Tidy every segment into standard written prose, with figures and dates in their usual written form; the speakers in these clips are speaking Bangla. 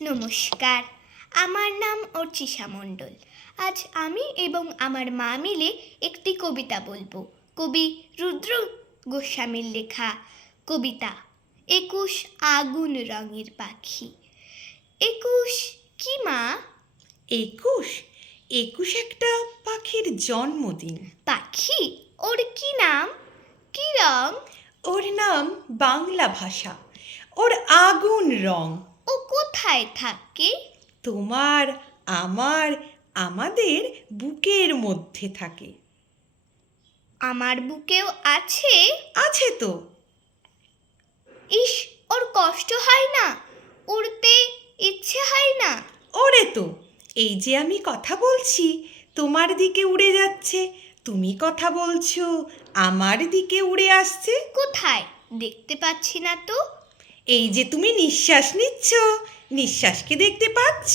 নমস্কার, আমার নাম অর্চিষা মণ্ডল। আজ আমি এবং আমার মা মিলে একটি কবিতা বলবো। কবি রুদ্র গোস্বামীর লেখা কবিতা ২১ আগুন রঙের পাখি। ২১ কি মা? ২১ একটা পাখির জন্মদিন। পাখি? ওর কি নাম, কি রং? ওর নাম বাংলা ভাষা, ওর আগুন রং। ও কোথায় থাকে? তোমার, আমার, আমাদের বুকের মধ্যে থাকে। আমার বুকেও আছে? আছে তো। ইস, ওর কষ্ট হয় না? উড়তে ইচ্ছে হয় না? ওরে তো, এই যে আমি কথা বলছি তোমার দিকে উড়ে যাচ্ছে, তুমি কথা বলছো আমার দিকে উড়ে আসছে। কোথায়? দেখতে পাচ্ছি না তো। এই যে তুমি নিঃশ্বাস নিচ্ছ, নিঃশ্বাসকে দেখতে পাচ্ছ?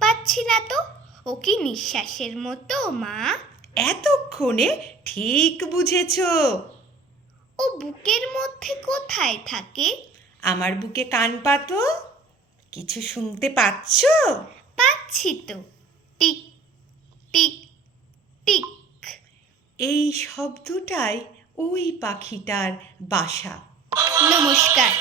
পাচ্ছি না তো। ও কি নিঃশ্বাসের মতো মা? এতক্ষণে ঠিক বুঝেছো। ও বুকের মধ্যে কোথায় থাকে? আমার বুকে কান পাতো, কিছু শুনতে পাচ্ছ? পাচ্ছি তো। Tick tick tick. এই শব্দটাই ওই পাখিটার বাসা। নমস্কার।